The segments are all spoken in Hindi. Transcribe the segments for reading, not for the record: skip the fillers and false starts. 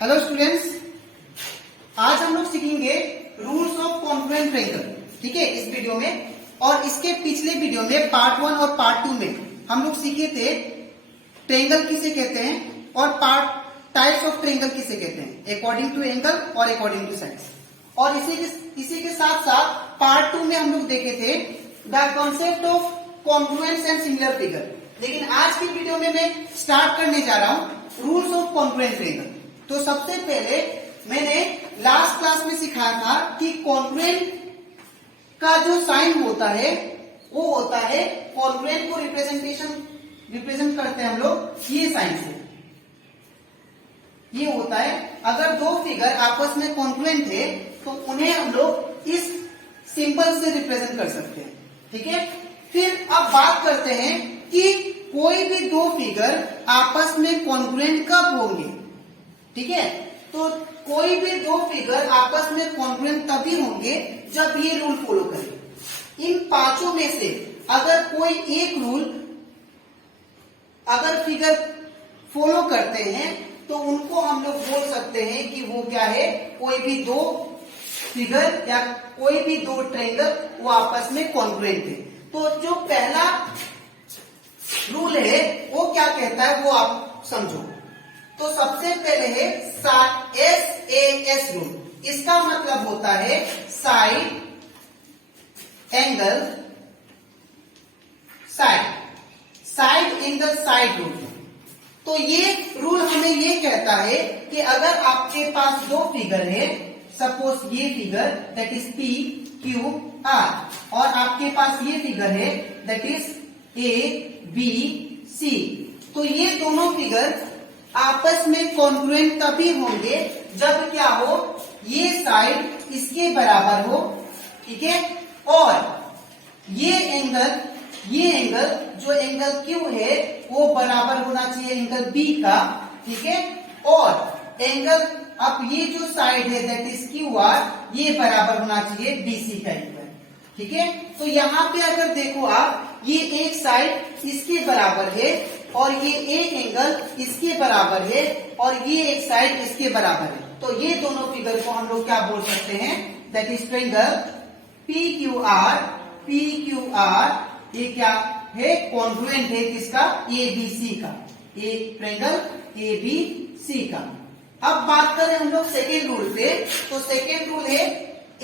हेलो स्टूडेंट्स, आज हम लोग सीखेंगे रूल्स ऑफ कॉन्ग्रुएंट ट्रायंगल। ठीक है, इस वीडियो में। और इसके पिछले वीडियो में पार्ट 1 और पार्ट 2 में हम लोग सीखे थे ट्रायंगल किसे कहते हैं और टाइप्स ऑफ ट्रायंगल किसे कहते हैं, अकॉर्डिंग टू एंगल और अकॉर्डिंग टू साइड्स। और इसी के साथ साथ पार्ट 2 में हम लोग देखे थे the concept of congruence and similar figure. लेकिन आज की वीडियो में मैं स्टार्ट करने जा रहा हूं रूल्स ऑफ कॉन्ग्रुएंट ट्रायंगल। तो सबसे पहले मैंने लास्ट क्लास में सिखाया था कि कॉन्ग्रुएंट का जो साइन होता है वो होता है, कॉन्ग्रुएंट को रिप्रेजेंट करते हैं हम लोग ये साइन से। ये होता है, अगर दो फिगर आपस में कॉन्ग्रुएंट है तो उन्हें हम लोग इस सिंबल से रिप्रेजेंट कर सकते हैं। ठीक है, फिर अब बात करते हैं कि कोई भी दो फिगर आपस में कॉन्ग्रुएंट कब होंगे। ठीक है, तो कोई भी दो फिगर आपस में कॉन्ग्रुएंट तभी होंगे जब ये रूल फॉलो करें। इन पांचों में से अगर कोई एक रूल अगर फिगर फॉलो करते हैं तो उनको हम लोग बोल सकते हैं कि वो क्या है, कोई भी दो फिगर या कोई भी दो ट्रायंगल वो आपस में कॉन्ग्रुएंट है। तो जो पहला रूल है वो क्या कहता है वो आप समझो। तो सबसे पहले है SAS रूल। इसका मतलब होता है side angle side angle side rule. तो ये रूल हमें ये कहता है कि अगर आपके पास दो फिगर है, सपोज ये फिगर दैट इज PQR और आपके पास ये फिगर है दैट इज ABC, तो ये दोनों फिगर आपस में कॉन्ग्रुएंट तभी होंगे जब क्या हो, ये साइड इसके बराबर हो। ठीक है, और ये एंगल जो एंगल Q है वो बराबर होना चाहिए एंगल B का। ठीक है, और एंगल अब ये जो साइड है दैट इज QR ये बराबर होना चाहिए BC का एंगल। ठीक है, तो यहाँ पे अगर देखो आप, ये एक साइड इसके बराबर है और ये एक एंगल इसके बराबर है और ये एक साइड इसके बराबर है। तो ये दोनों फिगर को हम लोग क्या बोल सकते हैं, दैट इज ट्रायंगल PQR ये क्या है, कॉन्ग्रुएंट है किसका, ABC का, ये ट्रायंगल ABC का। अब बात करें हम लोग सेकेंड रूल पे, तो सेकेंड रूल है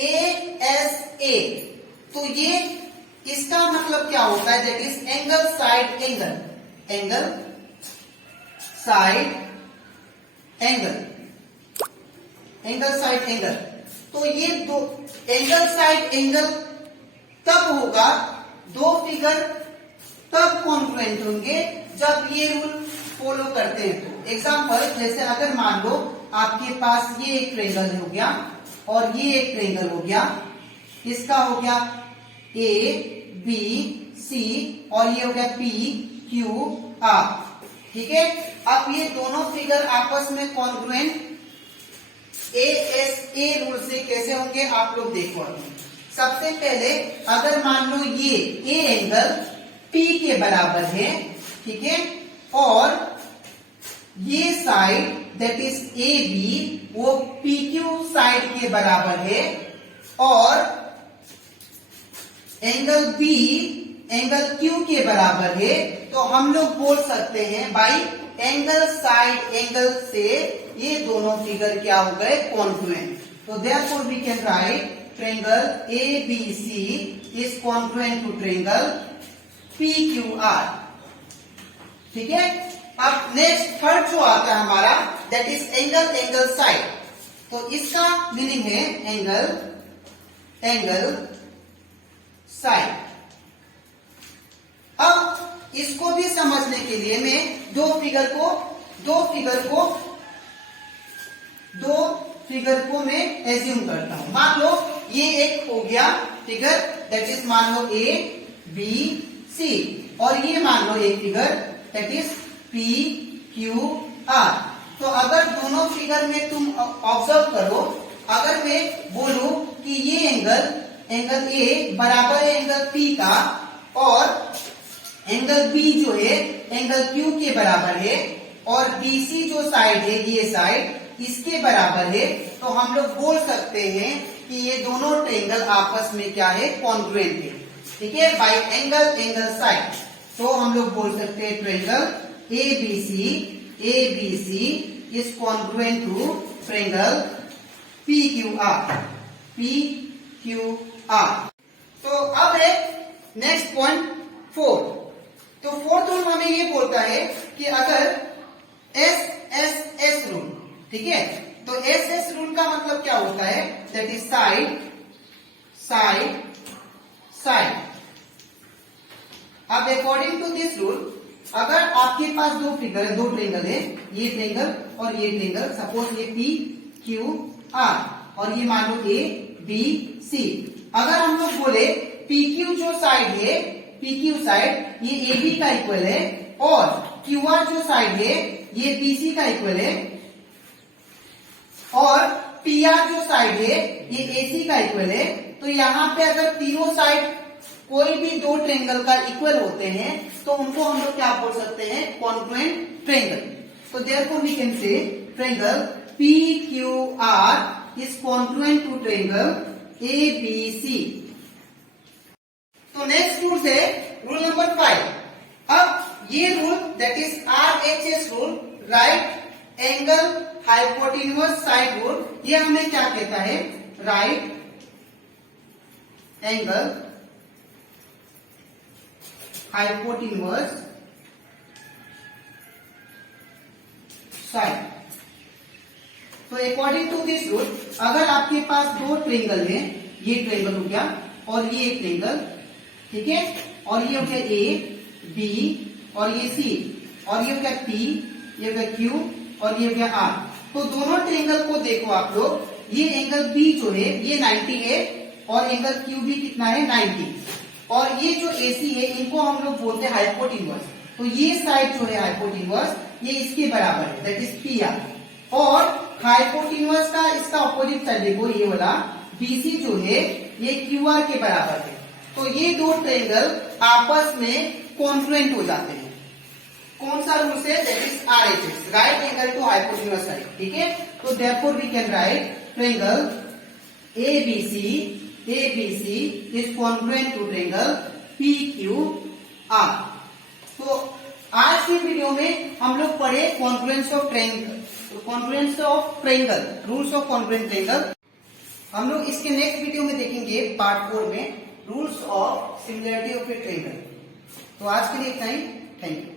ASA। तो ये इसका मतलब क्या होता है, that is angle side angle side angle. तो ये दो एंगल साइड एंगल तब होगा, दो फिगर तब कॉन्ग्रुएंट होंगे जब ये रूल फॉलो करते हैं। तो एग्जांपल, जैसे अगर मान लो आपके पास ये एक ट्रायंगल हो गया और ये एक ट्रायंगल हो गया, इसका हो गया ABC और ये हो गया PQR। ठीक है, अब ये दोनों फिगर आपस में कॉन्ग्रुएंट ASA रूल से कैसे होंगे आप लोग देखो। अभी सबसे पहले अगर मान लो ये A एंगल P के बराबर है, ठीक है, और ये साइड दैट इज AB वो PQ साइड के बराबर है, और एंगल B एंगल Q के बराबर है, तो हम लोग बोल सकते हैं भाई एंगल साइड एंगल से ये दोनों फिगर क्या हो गए, कॉन्ग्रुएंट। तो therefore we can write triangle ABC is congruent to triangle PQR। ठीक है, अब नेक्स्ट थर्ड जो आता है हमारा दैट इज एंगल साइड। तो इसका मीनिंग है एंगल साइड। अब इसको भी समझने के लिए मैं दो फिगर को मैं एज्यूम करता हूं। मान लो ये एक हो गया फिगर दैट इज मान लो ABC और ये मान लो एक फिगर दैट इज PQR। तो अगर दोनों फिगर में तुम ऑब्जर्व करो, अगर मैं बोलूं कि ये एंगल A बराबर है एंगल P का और एंगल B जो है एंगल Q के बराबर है, और BC जो साइड है, ये साइड इसके बराबर है, तो हम लोग बोल सकते हैं कि ये दोनों ट्रायंगल आपस में क्या है, कॉन्ग्रुएंट है। ठीक है, बाय एंगल साइड, तो हम लोग बोल सकते हैं triangle ABC is congruent to triangle PQR। तो अब है नेक्स्ट पॉइंट 4। तो फोर्थ रूल हमें ये बोलता है कि अगर SSS रूल, ठीक है, तो SS रूल का मतलब क्या होता है, that is side side side. अब अकॉर्डिंग टू दिस रूल, अगर आपके पास दो ट्रायंगल है, ये ट्रायंगल और ये ट्रायंगल, सपोज ये PQR और ये मान लो ABC। अगर हम लोग बोले PQ जो साइड है, PQ साइड ये AB का इक्वल है, और QR जो साइड है ये BC का इक्वल है, और PR जो साइड है ये AC का इक्वल है, तो यहाँ पे अगर तीनों साइड कोई भी दो ट्रायंगल का इक्वल होते हैं तो उनको हम लोग क्या बोल सकते हैं, कॉन्ग्रुएंट ट्रायंगल। तो therefore we can say triangle PQR is congruent to triangle ABC। तो नेक्स्ट रूल है रूल नंबर 5। अब ये rule that is RHS rule, right angle hypotenuse side rule, ये हमें क्या कहता है, राइट एंगल हाइपोटेन्यूज साइड। तो अकॉर्डिंग टू दिस रूल, अगर आपके पास दो ट्रायंगल है, ये ट्रायंगल हो गया और ये ट्रायंगल, ठीक है, और ये हो गया A B और ये C, और ये हो गया P, ये हो गया Q और ये हो गया R। तो दोनों ट्रायंगल को देखो आप लोग, ये एंगल B जो है ये 90 है और एंगल QB कितना है, 90, और ये जो AC है इनको हम लोग बोलते हैं हाइपोटेन्यूज। तो ये साइड जो है हाइपोटेन्यूज ये इसके बराबर है, दैट इज PR, और हाइपोटेन्यूज का इसका अपोजिट साइड देखो, ये वाला BC जो है ये QR के बराबर है। तो ये दो ट्रायंगल आपस में कॉन्ग्रुएंट हो जाते हैं। कौन सा रूल से, that is RHS, right angle to hypotenuse side. ठीक है, तो therefore we can write triangle ABC is congruent to triangle PQR। तो आज की वीडियो में हम लोग पढ़े congruence of triangle, rules of congruent triangle. हम लोग इसके नेक्स्ट वीडियो में देखेंगे पार्ट 4 में rules of similarity of A triangle. तो आज के लिए इतना ही, थैंक यू।